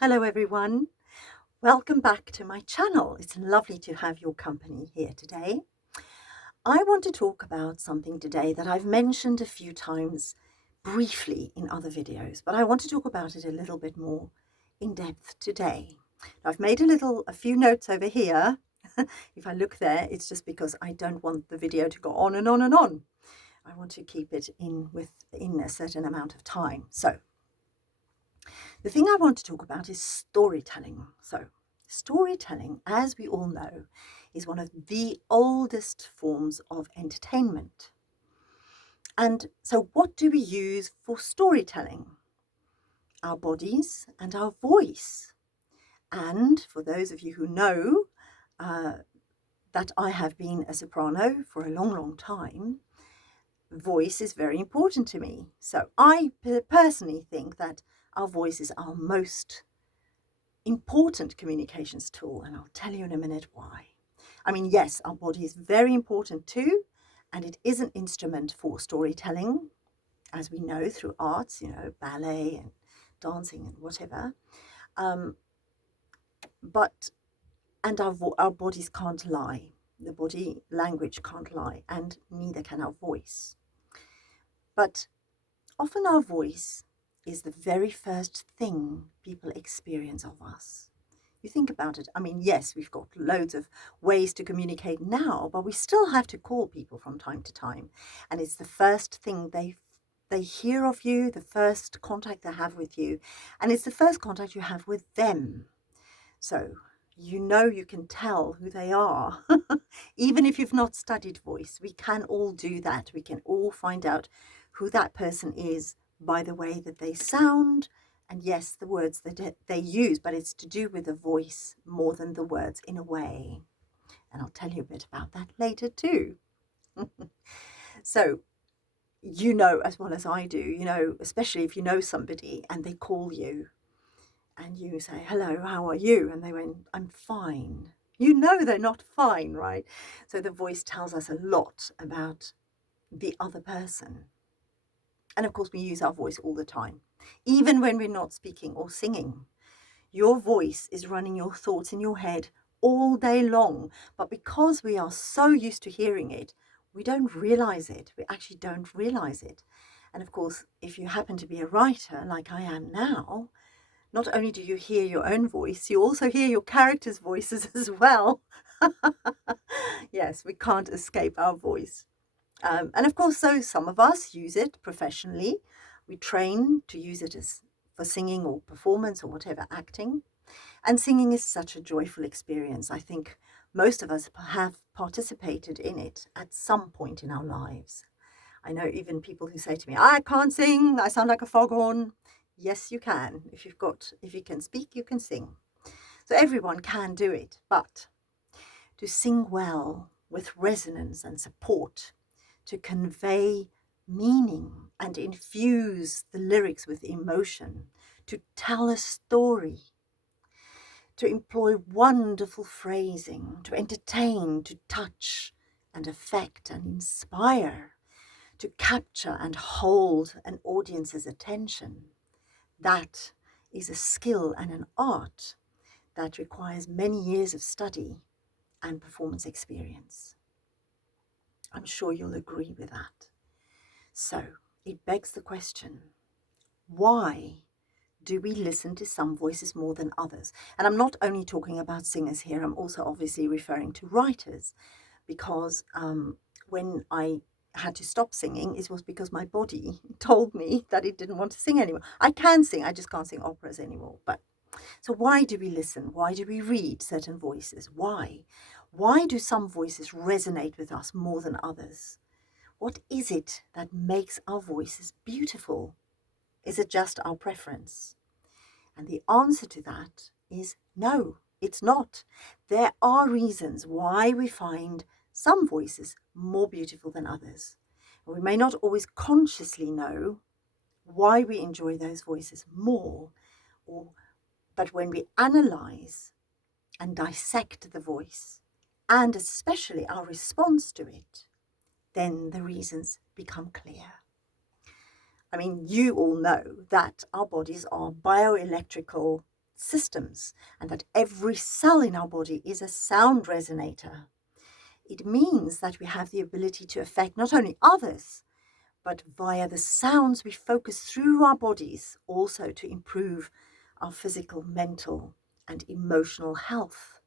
Hello everyone, welcome back to my channel. It's lovely to have your company here today. I want to talk about something today that I've mentioned a few times briefly in other videos, but I want to talk about it a little bit more in depth today. Now, I've made a few notes over here. If I look there, it's just because I don't want the video to go on and on and on. I want to keep it in a certain amount of time. So the thing I want to talk about is storytelling. So, storytelling, as we all know, is one of the oldest forms of entertainment. And so, what do we use for storytelling? Our bodies and our voice. And for those of you who know that I have been a soprano for a long, long time, voice is very important to me. So, I personally think that our voice is our most important communications tool, and I'll tell you in a minute why. I mean, yes, our body is very important too, and it is an instrument for storytelling, as we know through arts, ballet and dancing and whatever. But our bodies can't lie. The body language can't lie, and neither can our voice. But often our voice is the very first thing people experience of us. You think about it. I mean, yes, we've got loads of ways to communicate now, but we still have to call people from time to time. And it's the first thing they hear of you, the first contact they have with you, and it's the first contact you have with them. So you can tell who they are. Even if you've not studied voice, we can all do that. We can all find out who that person is by the way that they sound, and yes, the words that they use, but it's to do with the voice more than the words in a way. And I'll tell you a bit about that later too. So, as well as I do, especially if you know somebody and they call you and you say, hello, how are you? And they went, I'm fine. You know they're not fine, right? So the voice tells us a lot about the other person. And of course, we use our voice all the time, even when we're not speaking or singing. Your voice is running your thoughts in your head all day long. But because we are so used to hearing it, we don't realize it. We actually don't realize it. And of course, if you happen to be a writer like I am now, not only do you hear your own voice, you also hear your characters' voices as well. Yes, we can't escape our voice. And of course, so some of us use it professionally. We train to use it for singing or performance or whatever, acting. And singing is such a joyful experience. I think most of us have participated in it at some point in our lives. I know even people who say to me, I can't sing, I sound like a foghorn. Yes, you can. If you can speak, you can sing. So everyone can do it, but to sing well with resonance and support, to convey meaning and infuse the lyrics with emotion, to tell a story, to employ wonderful phrasing, to entertain, to touch and affect and inspire, to capture and hold an audience's attention. That is a skill and an art that requires many years of study and performance experience. I'm sure you'll agree with that. So it begs the question, why do we listen to some voices more than others? And I'm not only talking about singers here, I'm also obviously referring to writers, because when I had to stop singing, it was because my body told me that it didn't want to sing anymore. I can sing, I just can't sing operas anymore. But so why do we listen? Why do we read certain voices? Why? Why do some voices resonate with us more than others? What is it that makes our voices beautiful? Is it just our preference? And the answer to that is no, it's not. There are reasons why we find some voices more beautiful than others. And we may not always consciously know why we enjoy those voices more, but when we analyze and dissect the voice, and especially our response to it, then the reasons become clear. I mean, you all know that our bodies are bioelectrical systems, and that every cell in our body is a sound resonator. It means that we have the ability to affect not only others, but via the sounds we focus through our bodies, also to improve our physical, mental, and emotional health.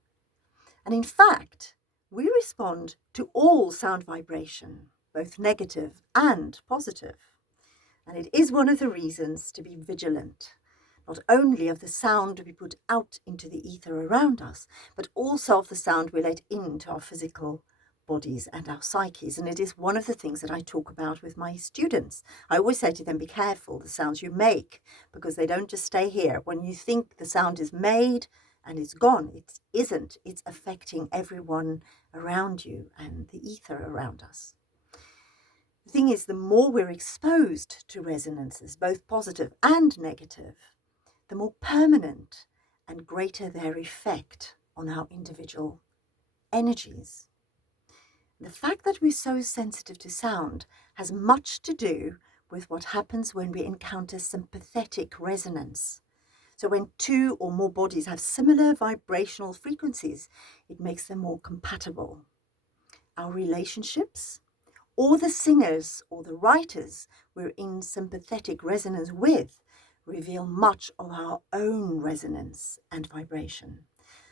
And in fact, we respond to all sound vibration, both negative and positive. And it is one of the reasons to be vigilant, not only of the sound we put out into the ether around us, but also of the sound we let into our physical bodies and our psyches. And it is one of the things that I talk about with my students. I always say to them, be careful the sounds you make, because they don't just stay here. When you think the sound is made and it's gone, it isn't. It's affecting everyone around you and the ether around us. The thing is, the more we're exposed to resonances, both positive and negative, the more permanent and greater their effect on our individual energies. The fact that we're so sensitive to sound has much to do with what happens when we encounter sympathetic resonance. So when two or more bodies have similar vibrational frequencies, it makes them more compatible. Our relationships, or the singers or the writers we're in sympathetic resonance with, reveal much of our own resonance and vibration.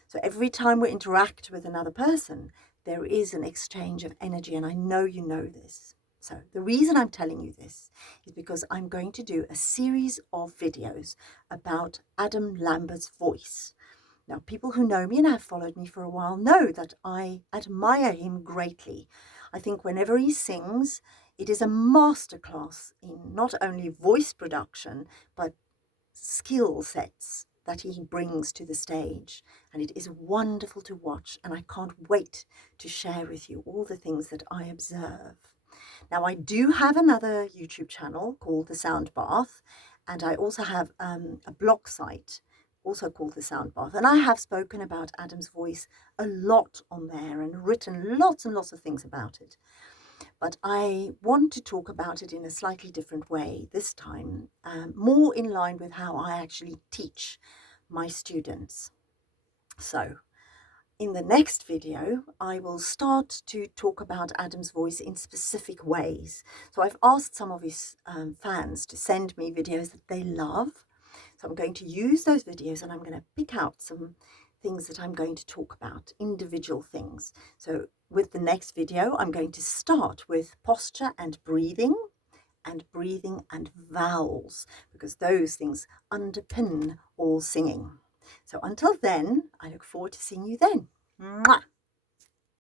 So every time we interact with another person, there is an exchange of energy, and I know you know this. So the reason I'm telling you this is because I'm going to do a series of videos about Adam Lambert's voice. Now, people who know me and have followed me for a while know that I admire him greatly. I think whenever he sings, it is a masterclass in not only voice production, but skill sets that he brings to the stage. And it is wonderful to watch, and I can't wait to share with you all the things that I observe. Now, I do have another YouTube channel called The Soundbath, and I also have a blog site also called The Soundbath. And I have spoken about Adam's voice a lot on there and written lots and lots of things about it. But I want to talk about it in a slightly different way this time, more in line with how I actually teach my students. So in the next video, I will start to talk about Adam's voice in specific ways. So I've asked some of his fans to send me videos that they love. So I'm going to use those videos, and I'm going to pick out some things that I'm going to talk about, individual things. So with the next video, I'm going to start with posture and breathing and vowels, because those things underpin all singing. So until then, I look forward to seeing you then. Mwah!